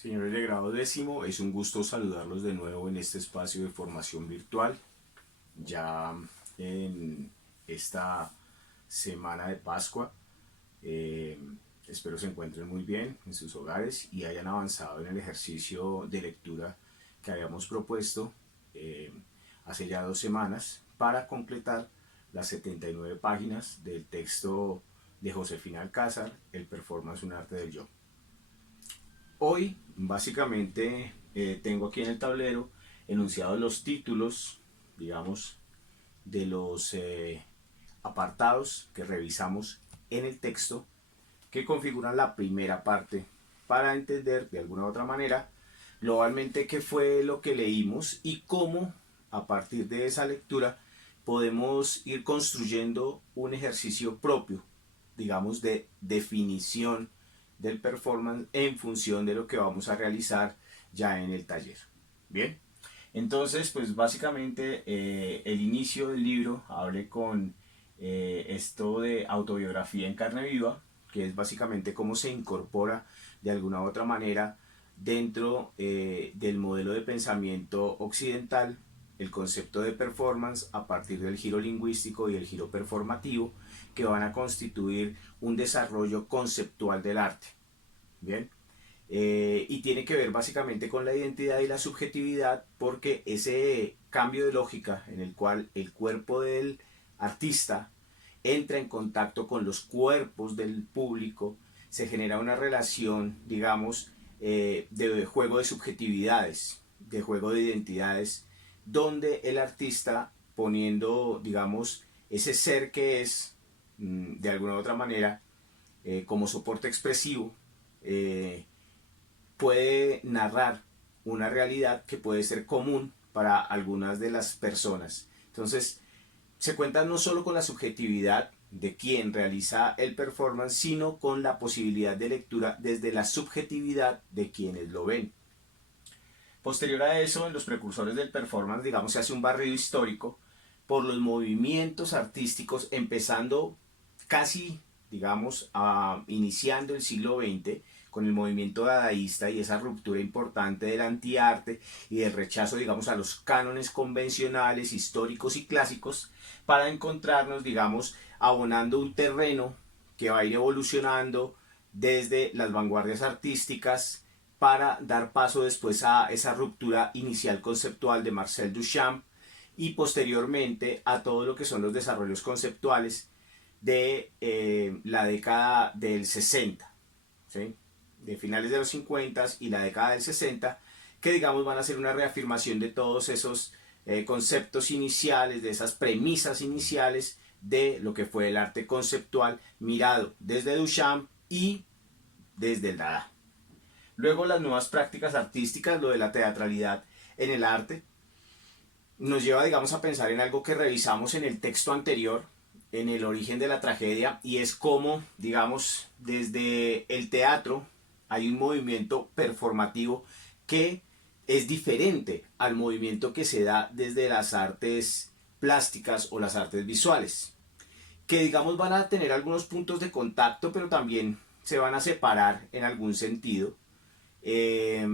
Señores de grado décimo, es un gusto saludarlos de nuevo en este espacio de formación virtual. Ya en esta semana de Pascua, eh, espero se encuentren muy bien en sus hogares y hayan avanzado en el ejercicio de lectura que habíamos propuesto eh, hace ya 2 semanas para completar las 79 páginas del texto de Josefina Alcázar, El performance, un arte del yo. Hoy, básicamente, tengo aquí en el tablero enunciados los títulos, digamos, de los apartados que revisamos en el texto que configuran la primera parte para entender de alguna u otra manera globalmente qué fue lo que leímos y cómo a partir de esa lectura podemos ir construyendo un ejercicio propio, digamos, de definición del performance en función de lo que vamos a realizar ya en el taller. Bien, entonces pues básicamente el inicio del libro abre con esto de autobiografía en carne viva, que es básicamente cómo se incorpora de alguna u otra manera dentro del modelo de pensamiento occidental el concepto de performance a partir del giro lingüístico y el giro performativo, que van a constituir un desarrollo conceptual del arte. Bien, y tiene que ver básicamente con la identidad y la subjetividad, porque ese cambio de lógica en el cual el cuerpo del artista entra en contacto con los cuerpos del público, se genera una relación, digamos, de juego de subjetividades, de juego de identidades, donde el artista, poniendo, digamos, ese ser que es, de alguna u otra manera, como soporte expresivo, eh, puede narrar una realidad que puede ser común para algunas de las personas. Entonces, se cuenta no solo con la subjetividad de quien realiza el performance, sino con la posibilidad de lectura desde la subjetividad de quienes lo ven. Posterior a eso, en los precursores del performance, digamos, se hace un barrido histórico por los movimientos artísticos, empezando casi, digamos, iniciando el siglo XX, con el movimiento dadaísta y esa ruptura importante del antiarte y del rechazo, digamos, a los cánones convencionales, históricos y clásicos, para encontrarnos, digamos, abonando un terreno que va a ir evolucionando desde las vanguardias artísticas para dar paso después a esa ruptura inicial conceptual de Marcel Duchamp y posteriormente a todo lo que son los desarrollos conceptuales de la década del 60, ¿sí? De finales de los 50 y la década del 60, que digamos van a ser una reafirmación de todos esos conceptos iniciales, de esas premisas iniciales de lo que fue el arte conceptual mirado desde Duchamp y desde el Dada. Luego las nuevas prácticas artísticas, lo de la teatralidad en el arte, nos lleva, digamos, a pensar en algo que revisamos en el texto anterior, en el origen de la tragedia, y es cómo, digamos, desde el teatro hay un movimiento performativo que es diferente al movimiento que se da desde las artes plásticas o las artes visuales, que digamos van a tener algunos puntos de contacto, pero también se van a separar en algún sentido, eh,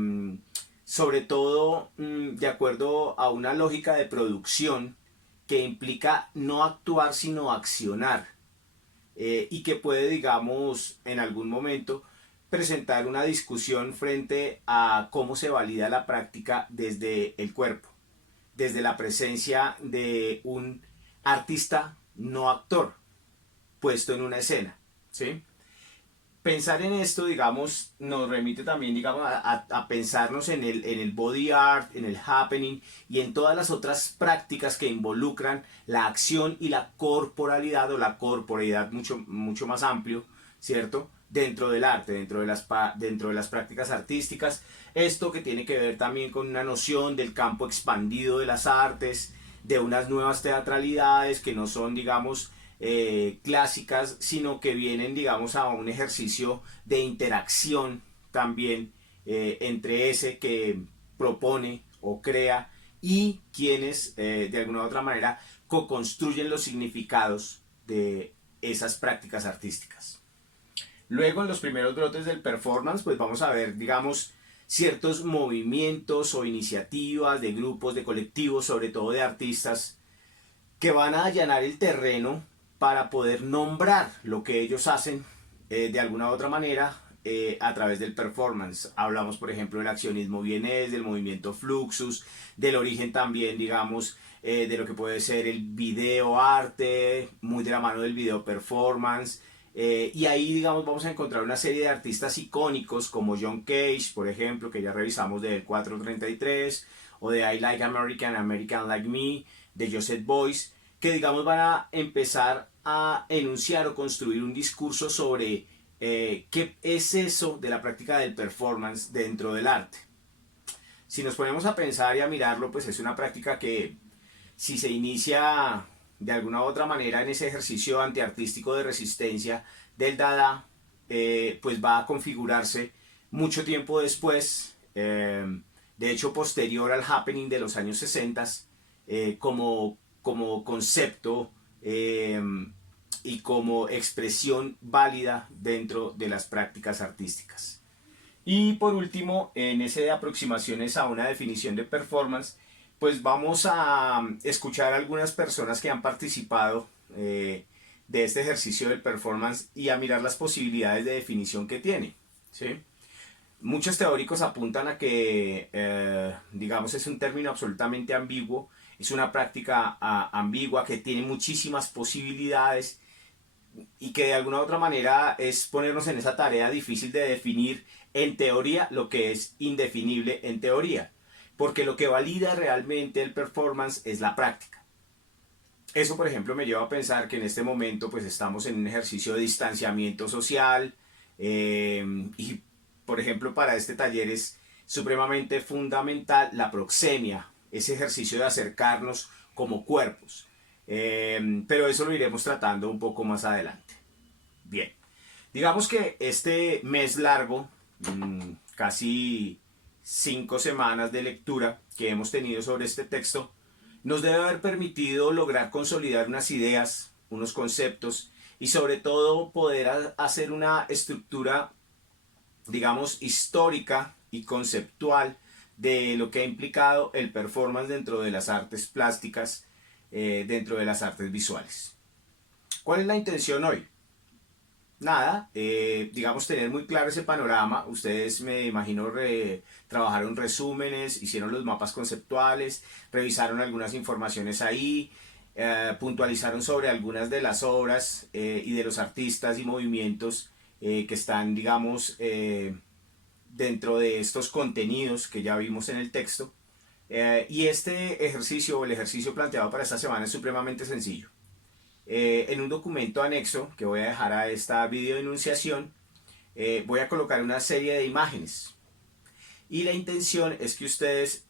sobre todo de acuerdo a una lógica de producción que implica no actuar sino accionar, y que puede, digamos, en algún momento presentar una discusión frente a cómo se valida la práctica desde el cuerpo, desde la presencia de un artista no actor puesto en una escena, ¿sí? Pensar en esto, digamos, nos remite también, digamos, a pensarnos en el body art, en el happening y en todas las otras prácticas que involucran la acción y la corporalidad o la corporeidad mucho más amplio, ¿cierto? Dentro del arte, dentro de las prácticas artísticas. Esto que tiene que ver también con una noción del campo expandido de las artes, de unas nuevas teatralidades que no son, digamos, clásicas, sino que vienen, digamos, a un ejercicio de interacción también entre ese que propone o crea y quienes de alguna u otra manera co-construyen los significados de esas prácticas artísticas. Luego, en los primeros brotes del performance, pues vamos a ver, digamos, ciertos movimientos o iniciativas de grupos, de colectivos, sobre todo de artistas, que van a allanar el terreno para poder nombrar lo que ellos hacen de alguna u otra manera a través del performance. Hablamos, por ejemplo, del accionismo vienés, del movimiento Fluxus, del origen también, digamos, de lo que puede ser el video arte, muy de la mano del video performance. Y ahí, digamos, vamos a encontrar una serie de artistas icónicos como John Cage, por ejemplo, que ya revisamos del 433, o de I Like American, American Like Me, de Joseph Beuys, que digamos van a empezar a enunciar o construir un discurso sobre qué es eso de la práctica del performance dentro del arte. Si nos ponemos a pensar y a mirarlo, pues es una práctica que si se inicia de alguna u otra manera en ese ejercicio antiartístico de resistencia del Dada, pues va a configurarse mucho tiempo después, de hecho posterior al happening de los años 60, como concepto y como expresión válida dentro de las prácticas artísticas. Y por último, en ese de aproximaciones a una definición de performance, pues vamos a escuchar a algunas personas que han participado de este ejercicio del performance y a mirar las posibilidades de definición que tiene, ¿sí? Muchos teóricos apuntan a que, digamos, es un término absolutamente ambiguo, es una práctica ambigua que tiene muchísimas posibilidades y que de alguna u otra manera es ponernos en esa tarea difícil de definir en teoría lo que es indefinible en teoría, porque lo que valida realmente el performance es la práctica. Eso, por ejemplo, me lleva a pensar que en este momento pues estamos en un ejercicio de distanciamiento social y, por ejemplo, para este taller es supremamente fundamental la proxemia, ese ejercicio de acercarnos como cuerpos. Pero eso lo iremos tratando un poco más adelante. Bien, digamos que este mes largo, casi 5 semanas de lectura que hemos tenido sobre este texto, nos debe haber permitido lograr consolidar unas ideas, unos conceptos y sobre todo poder hacer una estructura, digamos, histórica y conceptual de lo que ha implicado el performance dentro de las artes plásticas, dentro de las artes visuales. ¿Cuál es la intención hoy? Nada, digamos, tener muy claro ese panorama. Ustedes, me imagino, trabajaron resúmenes, hicieron los mapas conceptuales, revisaron algunas informaciones ahí, puntualizaron sobre algunas de las obras y de los artistas y movimientos que están, digamos, dentro de estos contenidos que ya vimos en el texto. Y este ejercicio, o el ejercicio planteado para esta semana, es supremamente sencillo. En un documento anexo que voy a dejar a esta video enunciación, voy a colocar una serie de imágenes. Y la intención es que ustedes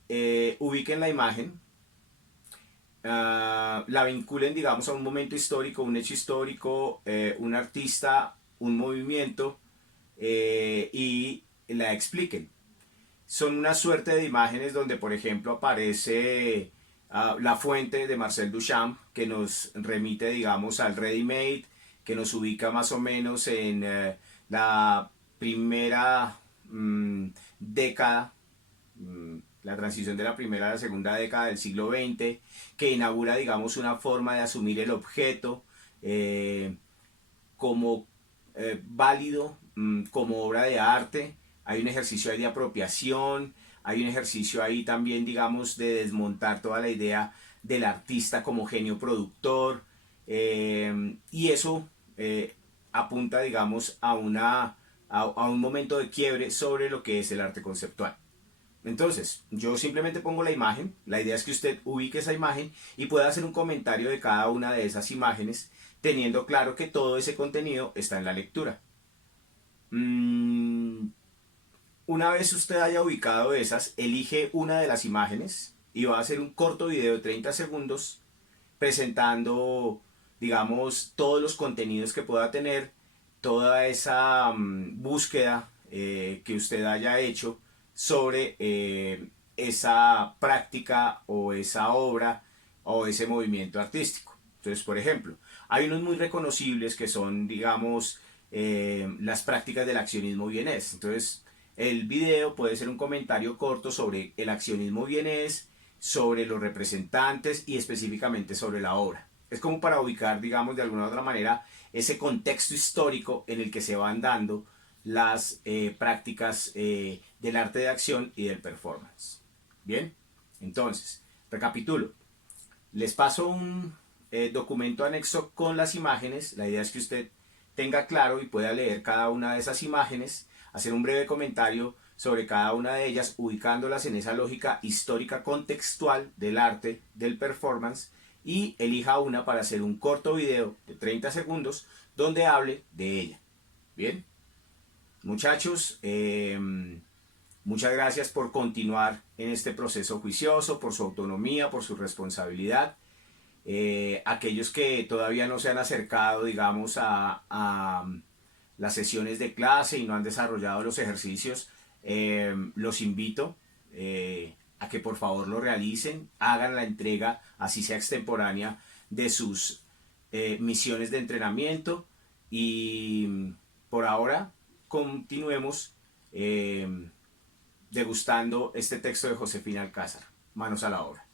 ubiquen la imagen, la vinculen, digamos, a un momento histórico, un hecho histórico, un artista, un movimiento, y la expliquen. Son una suerte de imágenes donde, por ejemplo, aparece la fuente de Marcel Duchamp, que nos remite, digamos, al ready-made, que nos ubica más o menos en la primera década, la transición de la primera a la segunda década del siglo XX, que inaugura, digamos, una forma de asumir el objeto como válido, como obra de arte. Hay un ejercicio ahí de apropiación, hay un ejercicio ahí también, digamos, de desmontar toda la idea del artista como genio productor, y eso apunta, digamos, a un momento de quiebre sobre lo que es el arte conceptual. Entonces, yo simplemente pongo la imagen, la idea es que usted ubique esa imagen y pueda hacer un comentario de cada una de esas imágenes, teniendo claro que todo ese contenido está en la lectura. Una vez usted haya ubicado esas, elige una de las imágenes y va a hacer un corto video de 30 segundos presentando, digamos, todos los contenidos que pueda tener, toda esa búsqueda que usted haya hecho sobre esa práctica o esa obra o ese movimiento artístico. Entonces, por ejemplo, hay unos muy reconocibles que son, digamos, las prácticas del accionismo vienés. Entonces, El video puede ser un comentario corto sobre el accionismo vienés, sobre los representantes y específicamente sobre la obra. Es como para ubicar, digamos, de alguna u otra manera ese contexto histórico en el que se van dando las prácticas del arte de acción y del performance. Bien, entonces, recapitulo. Les paso un documento anexo con las imágenes. La idea es que usted tenga claro y pueda leer cada una de esas imágenes, hacer un breve comentario sobre cada una de ellas, ubicándolas en esa lógica histórica contextual del arte, del performance, y elija una para hacer un corto video de 30 segundos donde hable de ella. Bien, muchachos, muchas gracias por continuar en este proceso juicioso, por su autonomía, por su responsabilidad. Aquellos que todavía no se han acercado, digamos, a las sesiones de clase y no han desarrollado los ejercicios, los invito a que por favor lo realicen, hagan la entrega, así sea extemporánea, de sus misiones de entrenamiento y por ahora continuemos degustando este texto de Josefina Alcázar. Manos a la obra.